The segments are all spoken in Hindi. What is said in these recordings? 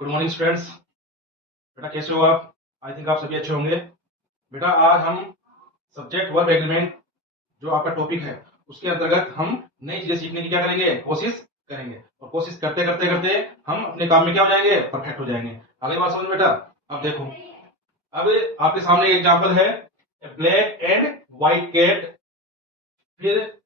Good morning students. बेटा कैसे हो आप? आई थिंक आप सभी अच्छे होंगे। बेटा आज हम सब्जेक्ट वर्ब एग्रीमेंट जो आपका टॉपिक है उसके अंतर्गत हम नई चीजें सीखने की क्या करेंगे, कोशिश करेंगे। और कोशिश करते करते करते हम अपने काम में क्या हो जाएंगे, परफेक्ट हो जाएंगे। आगे बात समझ बेटा। अब देखो, अब आपके सामने एग्जाम्पल है ब्लैक एंड व्हाइट कैट, फिर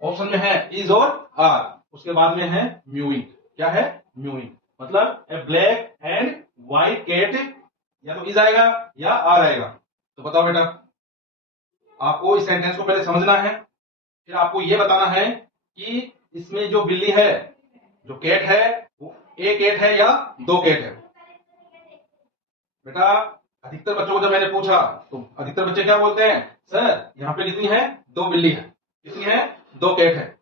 ऑप्शन में है इज और आर, उसके बाद में है म्यूइंग। क्या है? म्यूइंग। मतलब ए ब्लैक एंड व्हाइट कैट, या तो इज आएगा या आर आएगा। तो बताओ बेटा, आपको इस सेंटेंस को पहले समझना है, फिर आपको यह बताना है कि इसमें जो बिल्ली है, जो कैट है, वो एक कैट है या दो कैट है। बेटा अधिकतर बच्चों को जब मैंने पूछा तो अधिकतर बच्चे क्या बोलते हैं, सर यहाँ पे कितनी है, दो बिल्ली है। कितनी है? दो कैट है।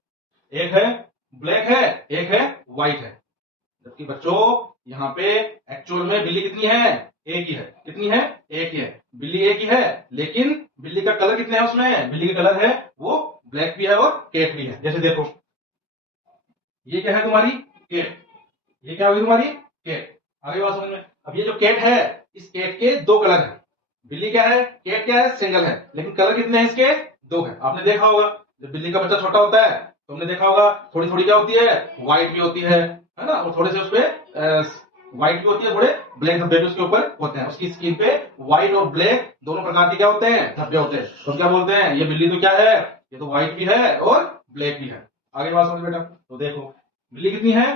एक है ब्लैक है, एक है व्हाइट है। जबकि बच्चों यहाँ पे एक्चुअल में बिल्ली कितनी है, एक ही है। कितनी है? एक ही है। बिल्ली एक ही है, लेकिन बिल्ली का कलर कितने हैं उसमें, बिल्ली का कलर है वो ब्लैक भी है और कैट भी है। जैसे देखो, ये क्या है तुम्हारी कैट, ये क्या होगी तुम्हारी कैट। आगे बात समझ में। अब ये जो कैट है, इस कैट के दो कलर है। बिल्ली क्या है, कैट क्या है, सिंगल है, लेकिन कलर कितने हैं इसके, दो है। आपने देखा होगा जब बिल्ली का बच्चा छोटा होता है तो हमने देखा होगा थोड़ी थोड़ी क्या होती है, व्हाइट भी होती है ना, और थोड़े से उसपे व्हाइट भी होती है, थोड़े ब्लैक धब्बे भी उसके ऊपर होते हैं। उसकी स्किन पे व्हाइट और ब्लैक दोनों प्रकार के क्या होते हैं, धब्बे होते हैं। तो क्या बोलते हैं, ये बिल्ली तो क्या है, ये तो व्हाइट भी है और ब्लैक भी है। आगे बात समझ बेटा। तो देखो, बिल्ली कितनी है,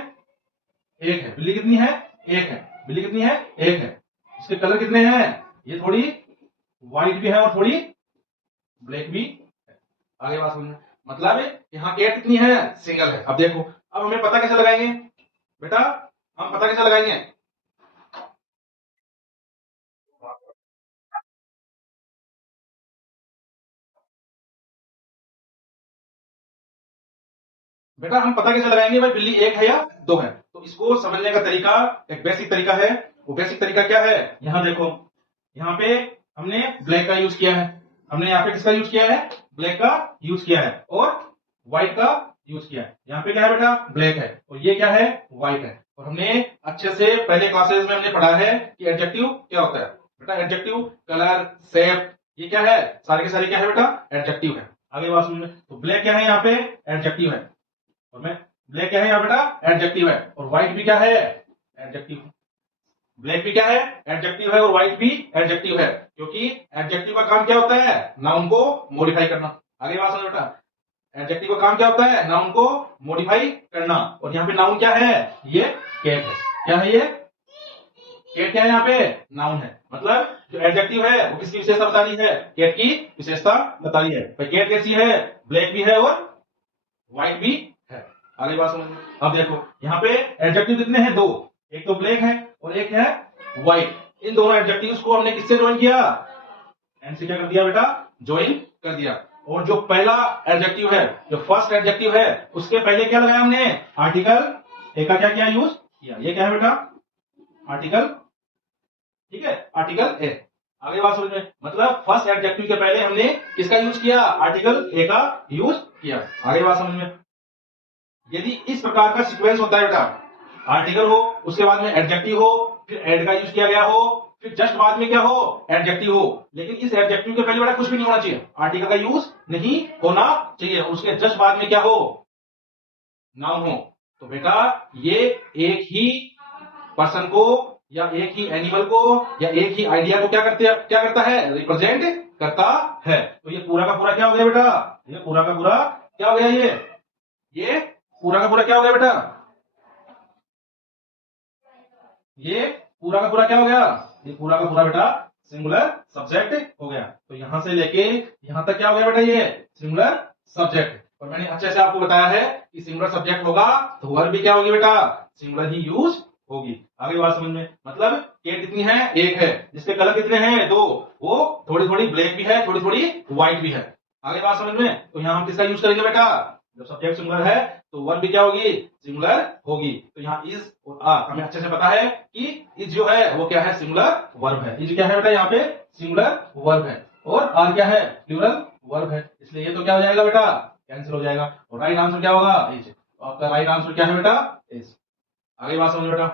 एक है। बिल्ली कितनी है, एक है। बिल्ली कितनी है, एक है। इसके कलर कितने हैं, ये थोड़ी व्हाइट भी है और थोड़ी ब्लैक भी है। आगे बात समझ में। मतलब यहाँ कैट कितनी है, सिंगल है। अब देखो, अब हमें पता कैसे लगाएंगे बेटा, हम पता कैसे लगाएंगे। बेटा हम पता कैसे लगाएंगे भाई बिल्ली एक है या दो है। तो इसको समझने का तरीका, एक बेसिक तरीका है। वो बेसिक तरीका क्या है, यहाँ देखो, यहाँ पे हमने ब्लैक का यूज किया है, हमने यहाँ पे किसका यूज किया है, ब्लैक का यूज किया है, और व्हाइट का यूज किया है। यहाँ पे क्या है बेटा, ब्लैक है, और ये क्या है, व्हाइट है। और हमने अच्छे से पहले क्लासेस में हमने पढ़ा है कि एडजेक्टिव क्या होता है। बेटा एडजेक्टिव कलर शेप ये क्या है, सारे के सारे क्या है बेटा, एडजेक्टिव है। आगे बात समझ में। तो ब्लैक क्या है, यहाँ पे एडजेक्टिव है, और मैं ब्लैक क्या है यहाँ बेटा, एडजेक्टिव है। और व्हाइट भी क्या है, एडजेक्टिव। ब्लैक भी क्या है, एडजेक्टिव है, और व्हाइट भी एडजेक्टिव है। क्योंकि एडजेक्टिव का काम क्या होता है, नाउन को मॉडिफाई करना। आगे बात समझ बेटा, एडजेक्टिव का काम क्या होता है, नाउन को मॉडिफाई करना। और यहाँ पे नाउन क्या है, ये कैट है। क्या है ये, कैट क्या है, यहाँ पे नाउन है। मतलब जो एडजेक्टिव है वो किसकी विशेषता बता रही है, कैट की विशेषता बता रही है। भाई कैट कैसी है, ब्लैक भी है और व्हाइट भी है। आगे बात समझ में। अब देखो यहाँ पे एडजेक्टिव कितने हैं, दो, एक तो ब्लैक है और एक है व्हाइट। इन दोनों एडजेक्टिव्स को हमने किससे ज्वाइन किया, एंड से क्या कर दिया बेटा, ज्वाइन कर दिया। और जो पहला एडजेक्टिव है, जो फर्स्ट एडजेक्टिव है, उसके पहले क्या लगाया हमने, आर्टिकल ए का क्या किया, यूज किया। ये क्या है बेटा, आर्टिकल, ठीक है, आर्टिकल ए। आगे बात समझ में। मतलब फर्स्ट एडजेक्टिव के पहले हमने किसका यूज किया, आर्टिकल ए का यूज किया। आगे बात समझ में। यदि इस प्रकार का सीक्वेंस होता है बेटा, आर्टिकल हो, उसके बाद में एडजेक्टिव हो, फिर एड का यूज किया गया हो, फिर जस्ट बाद में क्या हो, एडजेक्टिव हो, लेकिन इस एडजेक्टिव के पहले बेटा कुछ भी नहीं होना चाहिए, आर्टिकल का यूज नहीं होना चाहिए, उसके जस्ट बाद में क्या हो, नाउन हो। तो बेटा ये एक ही पर्सन को, या एक ही एनिमल को, या एक ही आइडिया को क्या करता है, रिप्रेजेंट करता है। तो ये पूरा का पूरा क्या हो गया बेटा, ये पूरा का पूरा क्या हो गया, ये पूरा का पूरा क्या हो गया बेटा, ये पूरा का पूरा क्या हो गया, ये पूरा का पूरा बेटा सिंगुलर सब्जेक्ट हो गया। तो यहां से लेके यहां तक क्या हो गया बेटा, ये सिंगुलर सब्जेक्ट। और मैंने अच्छे से आपको बताया है कि सिंगुलर सब्जेक्ट होगा तो वर्ब भी क्या होगी बेटा, सिंगुलर ही यूज होगी। आगे बात समझ में। मतलब केट कितनी है, एक है, जिसके कलर कितने हैं, दो, वो थोड़ी थोड़ी ब्लैक भी है, थोड़ी थोड़ी व्हाइट भी है। आगे बात समझ में। तो यहां हम किसका यूज करेंगे बेटा, जब सब्जेक्ट सिंगुलर है तो वर्ब भी क्या होगी, सिंगुलर होगी। तो यहाँ इज और आर हमें अच्छे से पता है कि इज जो है वो क्या है, सिंगुलर वर्ब है। इज क्या है बेटा, यहाँ पे सिंगुलर वर्ब है, और आर क्या है, प्लूरल वर्ब है। इसलिए ये तो क्या हो जाएगा बेटा, कैंसिल हो जाएगा। और राइट आंसर क्या होगा, इज। तो आपका राइट आंसर क्या है बेटा, इज। आगे बात समझ बेटा।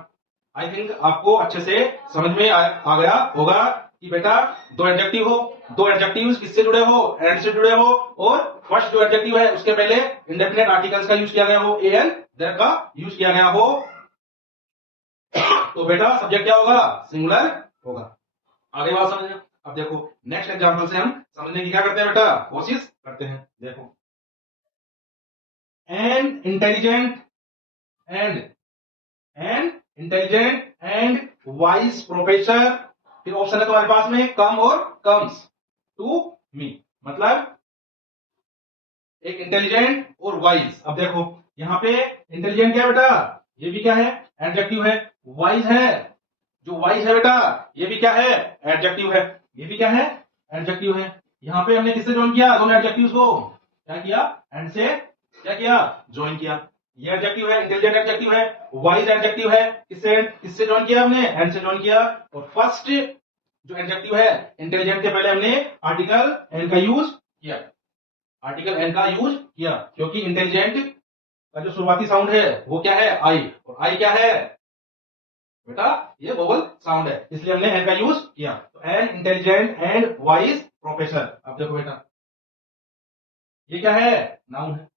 आई थिंक आपको अच्छे से समझ में आ गया होगा कि बेटा दो एडजेक्टिव हो, दो एडजेक्टिव्स किससे जुड़े हो, एंड से जुड़े हो, और फर्स्ट जो एडजेक्टिव है उसके पहले इंडेफिनेट आर्टिकल्स का यूज किया गया हो, एन देयर का यूज किया गया हो, तो बेटा सब्जेक्ट क्या होगा, सिंगुलर होगा। आगे बात समझिए। अब देखो नेक्स्ट एग्जांपल से हम समझने की क्या करते हैं बेटा, कोशिश करते हैं। देखो an intelligent and wise professor, फिर ऑप्शन है तुम्हारे पास में कम और कम्स टू मी, मतलब एक इंटेलिजेंट और वाइज। अब देखो यहाँ पे इंटेलिजेंट क्या है बेटा, ये भी क्या है, एडजेक्टिव है। वाइज है, जो वाइज है बेटा ये भी क्या है, एडजेक्टिव है। ये भी क्या है, एडजेक्टिव है। यहाँ पे हमने किससे ज्वाइन किया, दोनों एडजेक्टिव्स को क्या किया, एंड से क्या किया, ज्वाइन किया। ये एडजेक्टिव है, इंटेलिजेंट एडजेक्टिव है, वाइज एडजेक्टिव है, किससे किससे ज्वाइन किया हमने, एंड से ज्वाइन किया। और फर्स्ट जो एडजेक्टिव है इंटेलिजेंट के पहले हमने आर्टिकल एंड का यूज किया, आर्टिकल एन का यूज किया, क्योंकि इंटेलिजेंट का जो शुरुआती साउंड है वो क्या है, आई, और आई क्या है बेटा, ये वोवल साउंड है, इसलिए हमने एन का यूज किया। तो an intelligent and wise professor. अब देखो बेटा ये क्या है, नाउन है,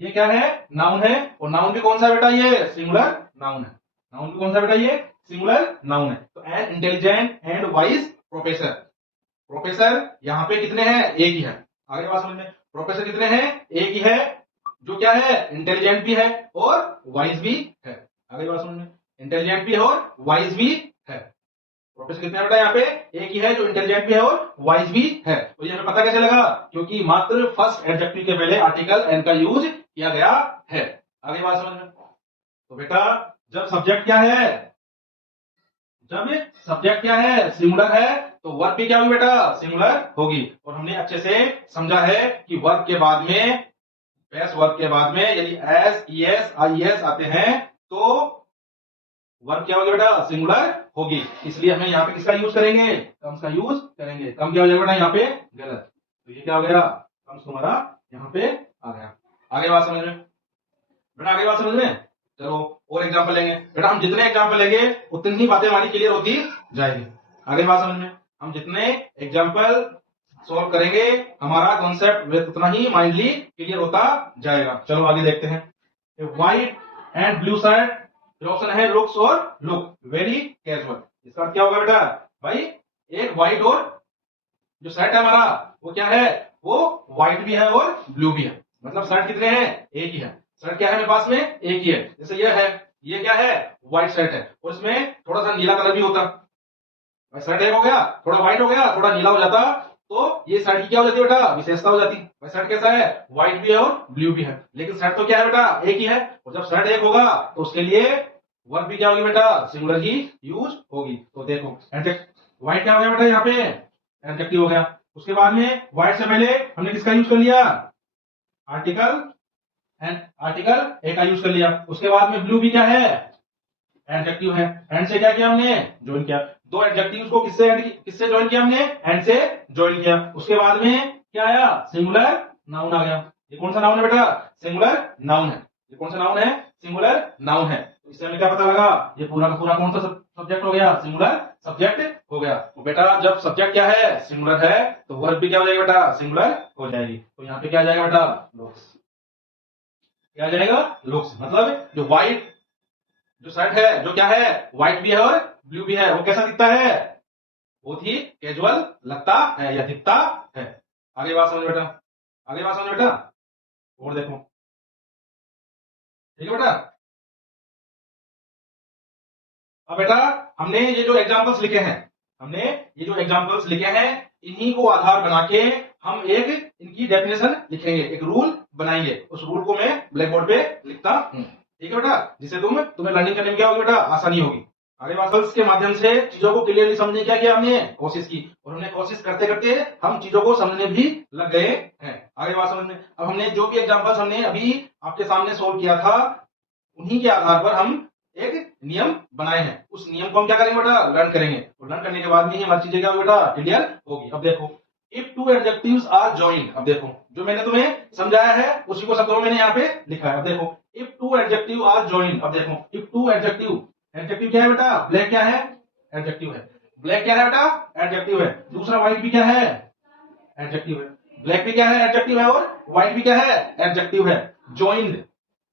ये क्या है, नाउन है, और नाउन भी कौन सा बेटा, ये सिंगुलर नाउन है। नाउन भी कौन सा बेटा, ये सिंगुलर नाउन है। तो an intelligent and wise professor. Professor यहाँ पे कितने हैं, एक ही है। आगे बात समझ में, प्रोफेसर कितने हैं, एक ही है, जो क्या है, इंटेलिजेंट भी है और वाइज भी है। आगे बात समझ में, इंटेलिजेंट भी है और वाइज भी है। प्रोफेसर कितने हैं बेटा, यहाँ पे एक ही है, जो इंटेलिजेंट भी है और वाइज भी है। तो ये हमें पता कैसे लगा, क्योंकि मात्र फर्स्ट एडजेक्टिव के पहले आर्टिकल एन का यूज किया गया है। आगे बात समझ में, तो बेटा जब सब्जेक्ट क्या है, जब सब्जेक्ट क्या है, सिंगुलर है, तो वर्ब भी क्या होगी बेटा, सिंगुलर होगी। और हमने अच्छे से समझा है कि वर्ब के बाद में, बेस वर्ब के बाद में यदि S, E S, I S आते हैं तो वर्ब क्या होगी बेटा, सिंगुलर होगी। इसलिए हमें यहाँ पे किसका यूज करेंगे, कम्स का यूज करेंगे। कम क्या हो जाएगा बेटा यहाँ पे, गलत, तो ये क्या हो गया, कम्स तुम्हारा यहाँ पे आ गया। आगे बात समझ में बेटा, आगे बात समझ में। चलो और एग्जाम्पल लेंगे बेटा, हम जितने एग्जाम्पल लेंगे उतनी ही बातें हमारी क्लियर होती जाएगी। आगे बात समझ में, हम जितने एग्जाम्पल सॉल्व करेंगे हमारा कॉन्सेप्ट उतना ही माइंडली क्लियर होता जाएगा। चलो आगे देखते हैं। White and blue shirt, option है लुक्स और लुक वेरी कैजुअल। इसका अर्थ क्या होगा बेटा, भाई एक व्हाइट और जो शर्ट है हमारा वो क्या है, वो व्हाइट भी है और ब्लू भी है, मतलब शर्ट कितने हैं, एक ही है। शर्ट क्या है मेरे पास में, एक ही है। जैसे ये है, ये क्या है, व्हाइट शर्ट है, और इसमें थोड़ा सा नीला कलर भी होता। भाई शर्ट एक हो गया, थोड़ा व्हाइट हो गया, थोड़ा नीला हो जाता, तो ये शर्ट की क्या हो जाती है बेटा, विशेषता हो जाती। भाई शर्ट कैसा है, व्हाइट भी है और ब्लू भी है, लेकिन शर्ट तो क्या है बेटा, एक ही है। और जब शर्ट एक होगा तो उसके लिए वर्ब भी क्या होगी बेटा, सिंगुलर ही यूज होगी। तो देखो व्हाइट क्या हो गया बेटा, यहाँ पे एडजेक्टिव हो गया। उसके बाद में व्हाइट से पहले हमने किसका यूज कर लिया, आर्टिकल एंड, आर्टिकल ए का यूज कर लिया। उसके बाद में ब्लू भी क्या है, एडजेक्टिव है। एंड से क्या किया हमने, ज्वाइन किया। दो एडजेक्टिव्स को किससे ज्वाइन किया हमने, एंड से ज्वाइन किया। उसके बाद में क्या आया, सिंगुलर नाउन आ गया। ये कौन सा नाउन है बेटा, सिंगुलर नाउन है। ये कौन सा नाउन है, सिंगुलर नाउन है। तो इससे हमें क्या पता लगा, ये पूरा का पूरा कौन सा सब्जेक्ट हो गया, सिंगुलर सब्जेक्ट हो गया। तो बेटा जब सब्जेक्ट क्या है, सिंगुलर है, तो वर्ब भी क्या हो जाएगा बेटा, सिंगुलर हो जाएगी। तो यहाँ पे क्या आ जाएगा बेटा, लुक्स। क्या आ जाएगा, लुक्स, मतलब जो व्हाइट जो शर्ट है, जो क्या है, व्हाइट भी है और ब्लू भी है, वो कैसा दिखता है, बहुत ही कैजुअल लगता है या दिखता है। आगे बात समझ बेटा, आगे बात समझ बेटा, और देखो, ठीक है बेटा। अब बेटा हमने ये जो एग्जांपल्स लिखे हैं, हमने ये जो एग्जांपल्स लिखे हैं, इन्हीं को आधार बना के हम एक इनकी डेफिनेशन लिखेंगे, एक रूल बनाएंगे। उस रूल को मैं ब्लैक बोर्ड पे लिखता हूं, ठीक है बेटा, जिससे तुम्हें लर्निंग करने में क्या होगी बेटा, आसानी होगी। आगे बात के माध्यम से चीजों को क्लियरली समझने की क्या किया हमने, कोशिश की, और हमने कोशिश करते करते हम चीजों को समझने भी लग गए हैं। आगे बात समझ में, अब हमने जो भी एग्जांपल्स हमने अभी आपके सामने सोल्व किया था, उन्हीं के आधार पर हम एक नियम बनाए हैं। उस नियम को हम क्या करेंगे बेटा, लर्न करेंगे, और लर्न करने के बाद में ही हमारी चीजें क्या होगी बेटा, क्लियर होगी। अब देखो, if two adjectives are joined, अब देखो जो मैंने तुम्हें समझाया है उसी को शब्दों में मैंने यहाँ पे लिखा है। अब देखो, if two adjective are joined, अब देखो इफ टू एडजेक्टिव एडजेक्टिव क्या है बेटा? ब्लैक क्या है? एडजेक्टिव है। ब्लैक क्या है बेटा? एडजेक्टिव है। दूसरा व्हाइट भी क्या है? एडजेक्टिव है। ब्लैक भी क्या है? एडजेक्टिव है। और व्हाइट भी क्या है? एडजेक्टिव है। ज्वाइंड,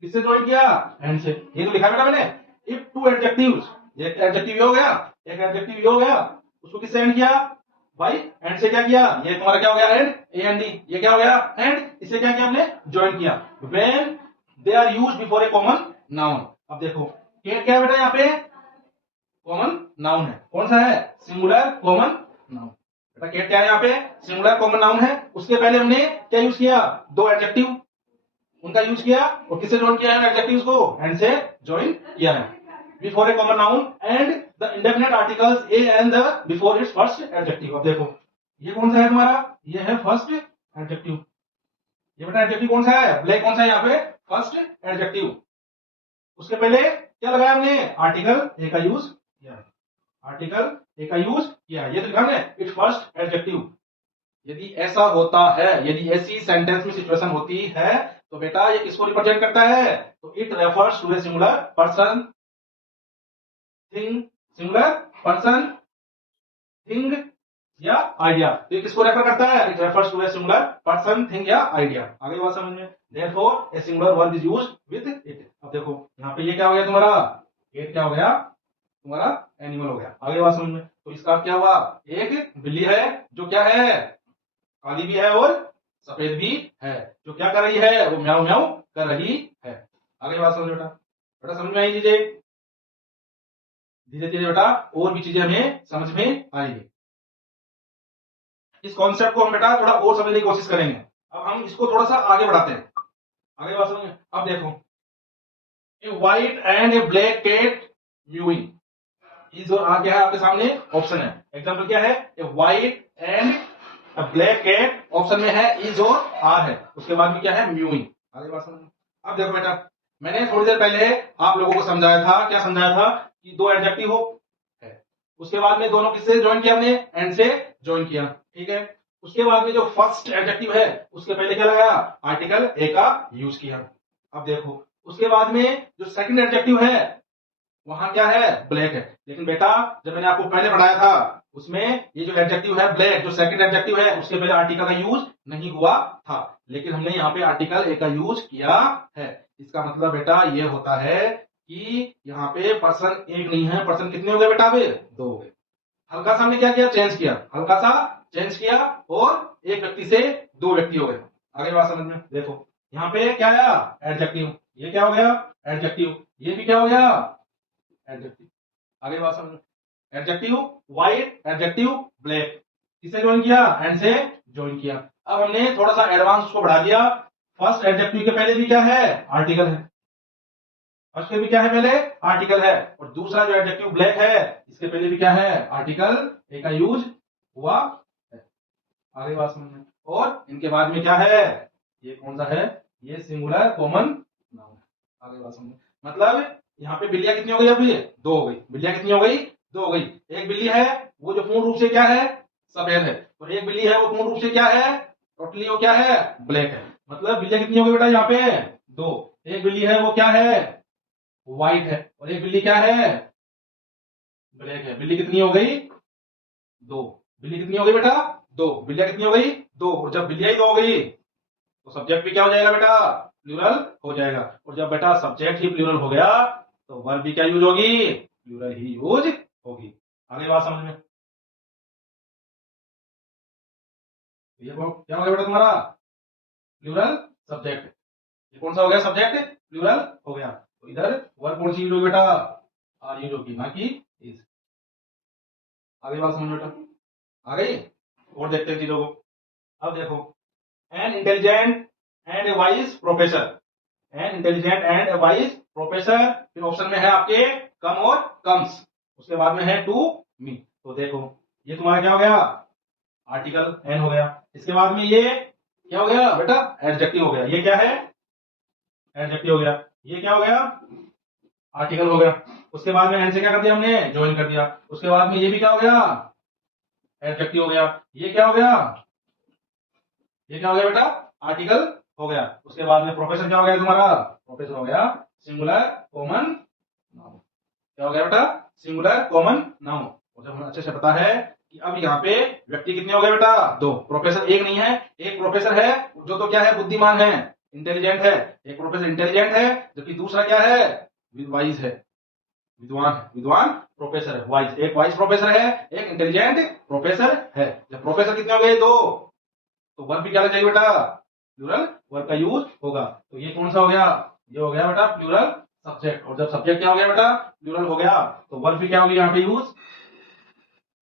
किससे ज्वाइन किया? एंड से। ये तो लिखा बेटा मैंने, इफ टू एडजेक्टिव्स, एक एडजेक्टिव हो गया, एक एडजेक्टिव हो गया, उसको किससे एंड किया? भाई एंड से क्या किया? ये तुम्हारा क्या हो गया? And, A and D. ये क्या हो गया? एंड। इसे क्या किया हमने? ज्वाइन किया। When they are used before a common noun. अब देखो क्या क्या है बेटा? यहाँ पे कॉमन नाउन है। कौन सा है? Singular common noun. बेटा क्या क्या है यहाँ पे? सिंगुलर कॉमन नाउन है। उसके पहले हमने क्या यूज किया? दो एडजेक्टिव, उनका यूज किया। और किससे ज्वाइन किया है एडजेक्टिव्स को? एंड से ज्वाइन किया है। Before a common noun and the indefinite articles A and the before it's first adjective. अब देखो ये कौन सा है तुम्हारा? ये है फर्स्ट एडजेक्टिव। ये बेटा एडजेक्टिव कौन सा है? ब्लैक कौन सा है यहाँ पे? First adjective. उसके पहले क्या लगाया हमने? आर्टिकल ए का यूज किया है। आर्टिकल ए का यूज किया है। ये तो लिखा हमने, इट्स फर्स्ट एडजेक्टिव। यदि ऐसा होता है, यदि ऐसी सेंटेंस में सिचुएशन होती है, तो बेटा ये किसको रिप्रेजेंट करता है? तो it refers to a singular person, thing, singular person, thing या आइडिया। तो ये किसको रेफर करता है? It refers to a singular person, thing या आइडिया। आगे बात समझ में? Therefore a singular verb is used with it. अब देखो यहाँ पे ये क्या हो गया तुम्हारा? इट क्या हो गया? तुम्हारा एनिमल हो गया। आगे बात समझ में? तो इसका क्या हुआ? एक बिल्ली है जो क्या है? काली भी है और सफेद भी है, जो क्या कर रही है? वो म्याऊ म्याऊ कर रही है। आगे बात समझ बेटा? बेटा समझ में आई चीजें? धीरे धीरे बेटा और भी चीजें हमें समझ में आएंगी। इस कॉन्सेप्ट को हम बेटा थोड़ा और समझने की कोशिश करेंगे। अब हम इसको थोड़ा सा आगे बढ़ाते हैं। आगे बात समझ में? अब देखो, a white and a black cat mewing is, और क्या है आपके सामने? ऑप्शन है। एग्जाम्पल क्या है? A white and black cat, option में है इज और आर है। उसके बाद में क्या है? म्यूइंग। आगे बात समझ। अब देखो बेटा, मैंने थोड़ी देर पहले आप लोगों को समझाया था, क्या समझाया था? कि दो एडजेक्टिव हो है, उसके बाद में दोनों किससे ज्वाइन किया हमने? एंड से ज्वाइन किया, ठीक है। उसके बाद में जो फर्स्ट एडजेक्टिव है उसके पहले क्या लगाया? आर्टिकल ए का यूज किया। अब देखो उसके बाद में जो सेकंड एडजेक्टिव है वहां क्या है? ब्लैक है। लेकिन बेटा जब मैंने आपको पहले पढ़ाया था उसमें ये जो एडजेक्टिव है ब्लैक, जो सेकंड एडजेक्टिव है उसके पहले आर्टिकल का यूज नहीं हुआ था, लेकिन हमने यहाँ पे आर्टिकल ए का यूज किया है। इसका मतलब बेटा ये होता है कि यहाँ पे पर्सन एक नहीं है, पर्सन कितने हो गए बेटा? अभी दो हो गए। हल्का सा हमने क्या किया? चेंज किया, हल्का सा चेंज किया और एक व्यक्ति से दो व्यक्ति हो गए। आगे बात समझ में? देखो यहाँ पे क्या आया? एडजेक्टिव। ये क्या हो गया? एडजेक्टिव। ये भी क्या हो गया? एडजेक्टिव। आगे बात समझ? एडजेक्टिव व्हाइट, एडजेक्टिव ब्लैक, किससे ज्वाइन किया? एंड से ज्वाइन किया। अब हमने थोड़ा सा एडवांस उसको बढ़ा दिया। फर्स्ट एडजेक्टिव के पहले भी क्या है? आर्टिकल है। फर्स्ट के भी क्या है? पहले आर्टिकल है। और दूसरा जो एडजेक्टिव ब्लैक है इसके पहले भी क्या है? आर्टिकल ए का यूज हुआ है। आगे बात समझ में? और इनके बाद में क्या है? ये कौन सा है? ये सिंगुलर कॉमन नाउन है। आगे बात समझ? मतलब यहाँ पे बिल्लियां कितनी हो गई? अभी दो हो गई। बिल्लियां कितनी हो गई? दो हो गई। एक बिल्ली है वो जो पूर्ण रूप से क्या है? सफेद है। और एक बिल्ली है वो पूर्ण रूप से क्या है? टोटली वो क्या है? ब्लैक है। मतलब बिल्लियां कितनी हो गई बेटा? यहाँ पे दो। एक बिल्ली है वो क्या है? व्हाइट है। और एक बिल्ली क्या है? ब्लैक है। बिल्ली कितनी हो गई? दो। बिल्ली कितनी हो गई बेटा? दो। बिल्लियां कितनी हो गई? दो। और जब बिल्लियां ही दो हो गई तो सब्जेक्ट भी क्या हो जाएगा बेटा? प्लूरल हो जाएगा। और जब बेटा सब्जेक्ट ही प्लूरल हो गया तो वर्ब भी क्या यूज होगी? प्लूरल ही यूज होगी। आगे बात समझ में? ये क्या हो गया बेटा तुम्हारा? Plural subject. ये कौन सा हो गया? सब्जेक्ट प्लूरल हो गया। तो इधर वर्ब कौन सी यूज होगी बेटा? आर यूज होगी, ना कि इज। आगे बात समझ बेटा? आ गई? और देखते हैं चीजों को। अब देखो, an intelligent and A wise professor, an intelligent and A wise professor, फिर ऑप्शन में है आपके कम और कम्स, उसके बाद में है टू मी। तो देखो ये तुम्हारा क्या हो गया? आर्टिकल एन हो गया। इसके बाद में ये क्या हो गया बेटा? एडजेक्टिव हो गया। ये क्या है? एडजेक्टिव हो गया। ये क्या हो गया? आर्टिकल हो गया। उसके बाद में एन से क्या कर दिया हमने? ज्वाइन कर दिया। उसके बाद में ये भी क्या हो गया? एडजेक्टिव हो गया। ये क्या हो गया? ये क्या हो गया बेटा? आर्टिकल हो गया। उसके बाद में प्रोफेसर क्या हो गया तुम्हारा? प्रोफेसर हो गया सिंगुलर कॉमन नाउन। क्या हो गया बेटा, सिंगुलर कॉमन नाउन। और जब हमें अच्छे से पता है कि अब यहाँ पे व्यक्ति कितने हो गए बेटा, दो। प्रोफेसर एक नहीं है, एक प्रोफेसर है जो तो क्या है, बुद्धिमान है, इंटेलिजेंट है। एक प्रोफेसर इंटेलिजेंट है, जबकि दूसरा क्या है, वाइज है, विद्वान है। विद्वान प्रोफेसर है, वाइज। एक वाइज प्रोफेसर है, एक इंटेलिजेंट प्रोफेसर है। जब प्रोफेसर कितने हो गए, दो, तो वर्ब भी क्या लग जाएगी बेटा, प्लूरल वर्ब का यूज होगा। तो ये कौन सा हो गया, ये हो गया बेटा प्लूरल सब्जेक्ट। और जब सब्जेक्ट क्या हो गया बेटा, प्लूरल हो गया, तो वर्ब भी क्या होगी यहाँ पे यूज,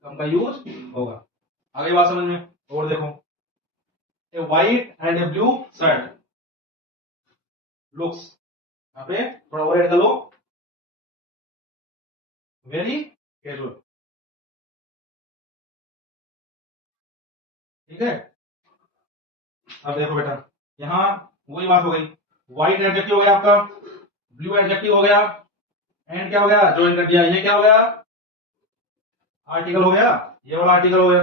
कम का यूज होगा। आगे बात समझ में और देखो, a white and a blue shirt looks, यहाँ पे थोड़ा और ऐड कर लो, वेरी कैजुअल। ठीक है, अब देखो बेटा, यहां वही बात हो गई, व्हाइट एडजेक्टिव हो गया आपका, ब्लू एडजेक्टिव हो गया, एंड क्या हो गया, ज्वाइन कर दिया। ये क्या हो गया, आर्टिकल हो गया, ये वाला आर्टिकल हो गया।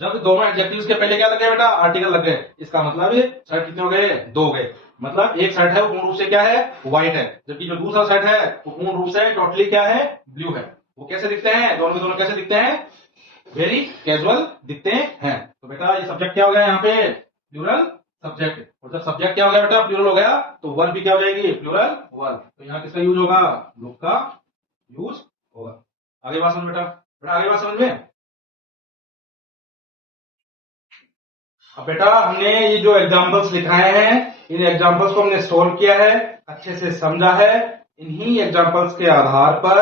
जब दोनों एडजेक्टिव्स के पहले क्या लग गया बेटा, आर्टिकल लग गए, इसका मतलब शर्ट कितने हो गए, दो हो गए। मतलब एक शर्ट है वो पूर्ण रूप से क्या है, व्हाइट है, जबकि जो दूसरा शर्ट है वो पूर्ण रूप से टोटली क्या है, ब्लू है। वो कैसे दिखते हैं, दोनों के दोनों कैसे दिखते हैं, वेरी कैजुअल दिखते हैं। तो बेटा ये सब्जेक्ट क्या हो गया यहाँ पे, प्लूरल सब्जेक्ट। और जब सब्जेक्ट क्या हो गया बेटा, प्लूरल हो गया, तो वर्ब भी क्या हो जाएगी, प्लूरल वर्ब। तो यहाँ किसका यूज होगा, लुक का यूज होगा। आगे बात समझ बेटा, बेटा आगे बात समझ में। अब बेटा हमने ये जो एग्जांपल्स लिखाए हैं, इन एग्जांपल्स को हमने सोल्व किया है, अच्छे से समझा है। इन्हीं एग्जांपल्स के आधार पर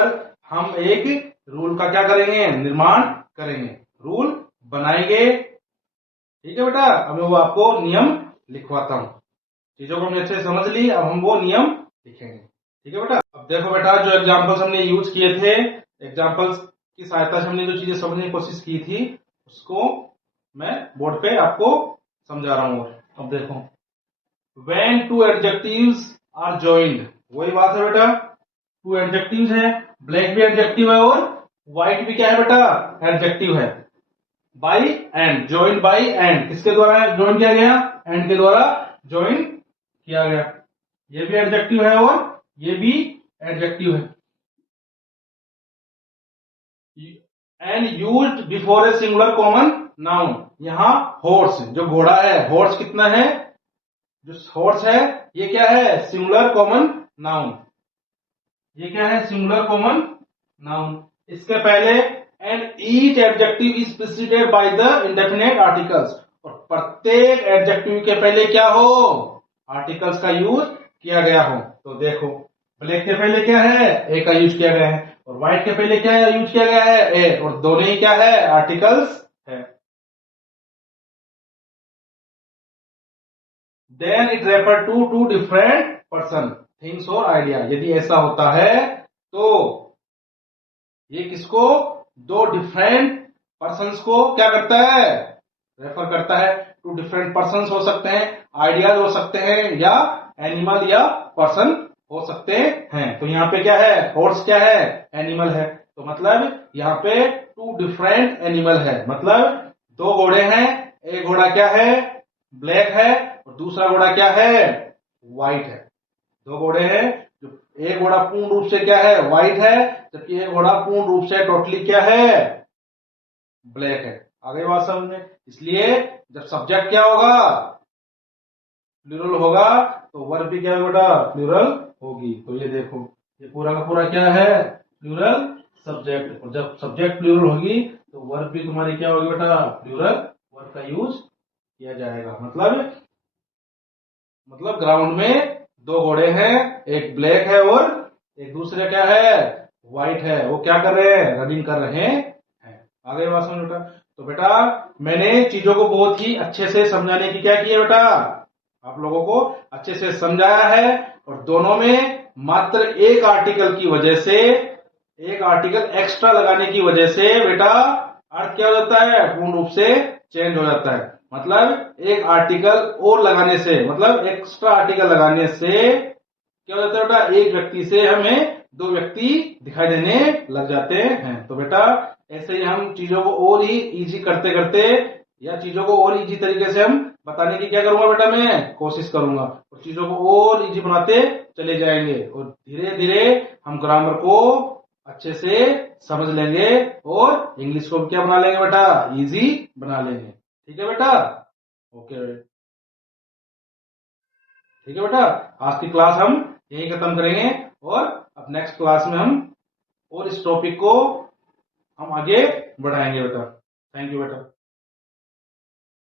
हम एक रूल का क्या करेंगे, निर्माण करेंगे, रूल बनाएंगे। ठीक है बेटा, अब मैं वो आपको नियम लिखवाता हूं। चीजों को हमने अच्छे से समझ ली, अब हम वो नियम लिखेंगे। ठीक है बेटा, अब देखो बेटा, जो एग्जांपल्स हमने यूज किए थे, एग्जांपल्स की सहायता से हमने जो चीजें समझने की कोशिश की थी, उसको मैं बोर्ड पे आपको समझा रहा हूं। अब देखो, when two adjectives are joined, वही बात है बेटा, टू एडजेक्टिव्स है, ब्लैक भी एडजेक्टिव है और व्हाइट भी क्या है बेटा, एडजेक्टिव है। By and, join by and, किसके द्वारा ज्वाइन किया गया, एंड के द्वारा ज्वाइन किया गया। ये भी एडजेक्टिव है और ये भी एडजेक्टिव है। And used before a singular common noun, यहां हॉर्स, जो घोड़ा है, हॉर्स कितना है, जो हॉर्स है ये क्या है, सिंगुलर कॉमन नाउन। ये क्या है, सिंगुलर कॉमन नाउन। इसके पहले and each adjective is preceded by the indefinite articles, और प्रत्येक एडजेक्टिव के पहले क्या हो, आर्टिकल्स का यूज किया गया हो। तो देखो, ब्लैक के पहले क्या है, ए का यूज किया गया है, और व्हाइट के पहले क्या है, यूज किया गया है, ए, और दोनों ही क्या है, आर्टिकल्स है। Then it refer to different person, things और आइडिया। यदि ऐसा होता है तो ये किसको, दो डिफरेंट पर्सन्स को क्या करता है, रेफर करता है। टू डिफरेंट पर्सन्स हो सकते हैं, आइडियाज हो सकते हैं, या एनिमल या पर्सन हो सकते हैं। तो यहाँ पे क्या है, हॉर्स क्या है, एनिमल है। तो मतलब यहाँ पे टू डिफरेंट एनिमल है, मतलब दो घोड़े हैं, एक घोड़ा क्या है, ब्लैक है, और दूसरा घोड़ा क्या है, व्हाइट है। दो घोड़े हैं, जो एक घोड़ा पूर्ण रूप से क्या है, व्हाइट है, जबकि एक घोड़ा पूर्ण रूप से टोटली क्या है, ब्लैक है। आगे बात समझ में। इसलिए जब सब्जेक्ट क्या होगा, प्लूरल होगा, तो वर्ब भी क्या होगा, प्लूरल होगी। तो ये देखो, ये पूरा का पूरा क्या है, प्लूरल सब्जेक्ट। और जब सब्जेक्ट प्लूरल होगी तो वर्ब भी तुम्हारी क्या होगी बेटा, प्लूरल वर्ब का यूज किया जाएगा। मतलब ग्राउंड में दो घोड़े हैं, एक ब्लैक है और एक दूसरे क्या है, व्हाइट है। वो क्या कर रहे हैं, रनिंग कर रहे हैं। आगे बात समझ बेटा। तो बेटा मैंने चीजों को बहुत ही अच्छे से समझाने की क्या की है बेटा, आप लोगों को अच्छे से समझाया है। और दोनों में मात्र एक आर्टिकल की वजह से, एक आर्टिकल एक्स्ट्रा लगाने की वजह से बेटा अर्थ क्या हो जाता है, पूर्ण रूप से चेंज हो जाता है। मतलब एक आर्टिकल और लगाने से, मतलब एक्स्ट्रा आर्टिकल लगाने से क्या हो जाता है बेटा, एक व्यक्ति से हमें दो व्यक्ति दिखाई देने लग जाते हैं। तो बेटा ऐसे ही हम चीजों को और ही इजी करते करते, या चीजों को और इजी तरीके से हम बताने की क्या करूंगा बेटा, मैं कोशिश करूंगा और चीजों को और इजी बनाते चले जाएंगे और धीरे धीरे हम ग्रामर को अच्छे से समझ लेंगे और इंग्लिश को क्या बना लेंगे बेटा, इजी बना लेंगे। ठीक है बेटा, ओके, ठीक है बेटा। आज की क्लास हम यही खत्म करेंगे और अब नेक्स्ट क्लास में हम और इस टॉपिक को हम आगे बढ़ाएंगे बेटा। थैंक यू बेटा।